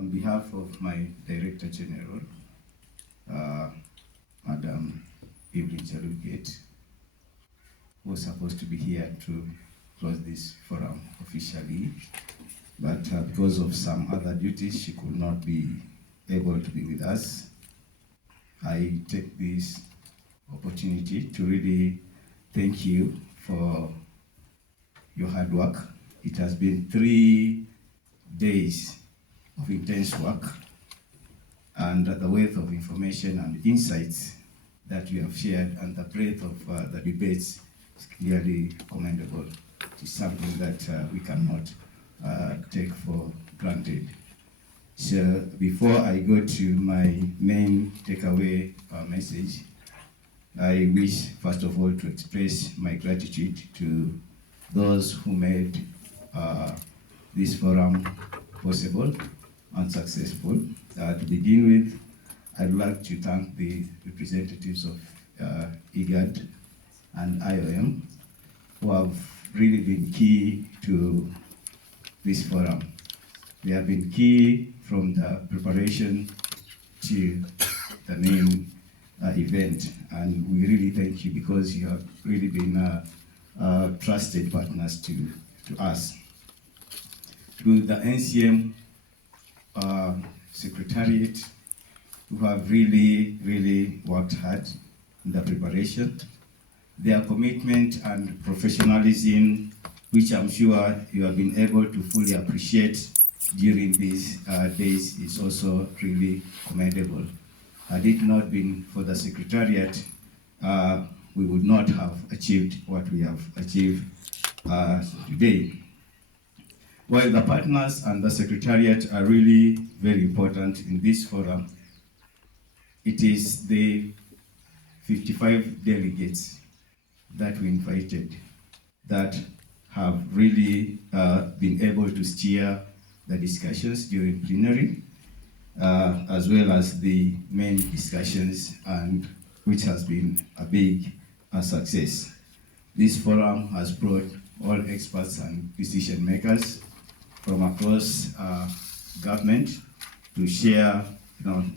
On behalf of my Director General, Madam 𝗚𝗶𝗿𝗄𝗏, who was supposed to be here to close this forum officially, but because of some other duties, she could not be able to be with us. I take this opportunity to really thank you for your hard work. It has been 3 days of intense work, and the wealth of information and insights that you have shared and the breadth of the debates is clearly commendable. It is something that we cannot take for granted. So before I go to my main takeaway message, I wish first of all to express my gratitude to those who made this forum possible and successful. To begin with, I'd like to thank the representatives of IGAD and IOM who have really been key to this forum. They have been key from the preparation to the main event, and we really thank you because you have really been trusted partners to us. To the NCM Secretariat, who have really worked hard in the preparation. Their commitment and professionalism, which I'm sure you have been able to fully appreciate during these days, is also really commendable. Had it not been for the Secretariat, we would not have achieved what we have achieved today. While the partners and the Secretariat are really very important in this forum, it is the 55 delegates that we invited that have really been able to steer the discussions during plenary, as well as the main discussions, and which has been a big success. This forum has brought all experts and decision makers from across government to share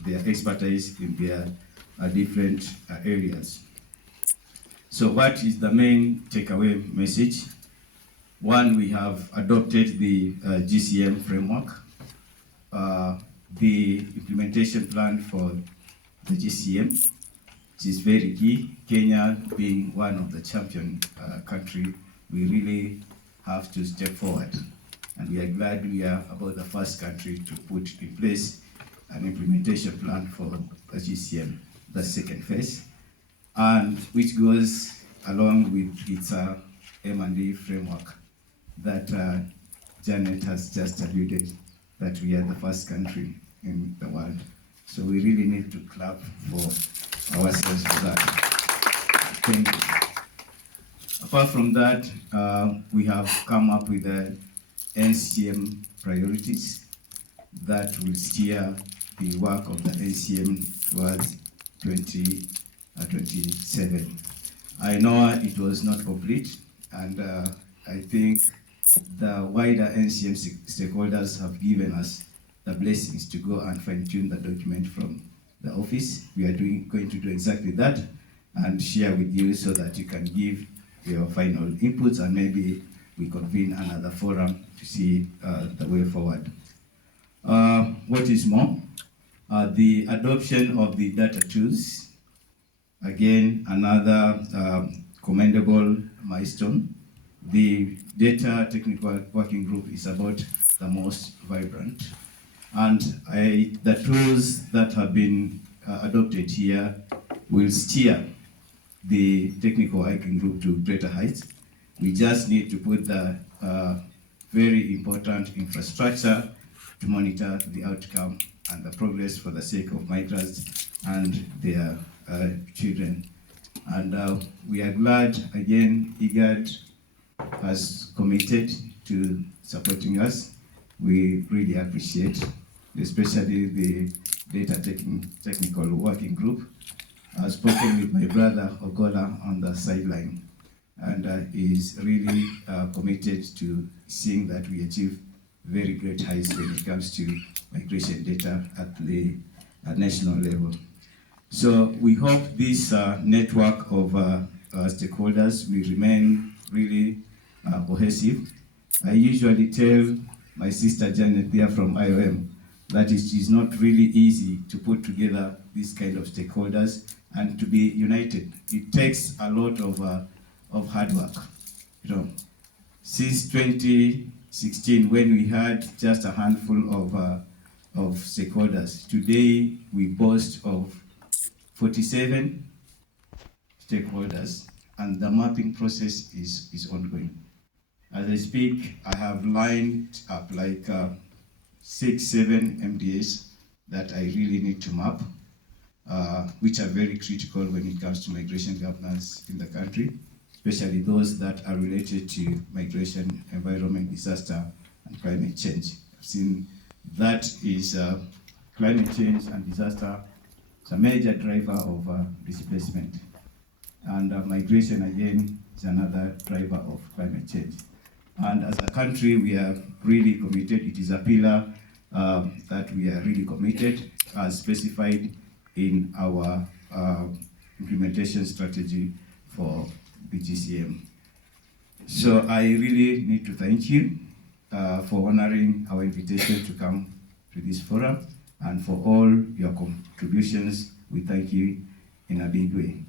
their expertise in their different areas. So what is the main takeaway message? One, we have adopted the GCM framework, the implementation plan for the GCM, which is very key. Kenya being one of the champion country, we really have to step forward. And we are glad we are about the first country to put in place an implementation plan for the GCM, the second phase, and which goes along with its M&A framework that Janet has just alluded, that we are the first country in the world. So we really need to clap for ourselves for that. Thank you. Apart from that, we have come up with the NCM priorities that will steer the work of the NCM towards 2027. I know it was not complete, and I think the wider NCM stakeholders have given us the blessings to go and fine-tune the document from the office. We are going to do exactly that and share with you so that you can give your final inputs, and maybe we convene another forum to see the way forward. What is more, the adoption of the data tools, again, another commendable milestone. The data technical working group is about the most vibrant, and the tools that have been adopted here will steer the technical working group to greater heights. We just need to put the very important infrastructure to monitor the outcome and the progress for the sake of migrants and their children. And we are glad, again, IGAD has committed to supporting us. We really appreciate, especially the data technical working group. I've spoken with my brother Ogola on the sideline, and is really committed to seeing that we achieve very great heights when it comes to migration data at the national level. So we hope this network of stakeholders will remain really cohesive. I usually tell my sister Janet there from IOM that it is not really easy to put together these kind of stakeholders and to be united. It takes a lot of hard work. You know, since 2016, when we had just a handful of stakeholders, today we boast of 47 stakeholders, and the mapping process is ongoing. As I speak, I have lined up like 6-7 MDAs that I really need to map, which are very critical when it comes to migration governance in the country, especially those that are related to migration, environment, disaster, and climate change. I've seen that is climate change and disaster. It's a major driver of displacement. And migration, again, is another driver of climate change. And as a country, we are really committed. It is a pillar that we are really committed, as specified in our implementation strategy for the GCM. So I really need to thank you for honoring our invitation to come to this forum, and for all your contributions. We thank you in a big way.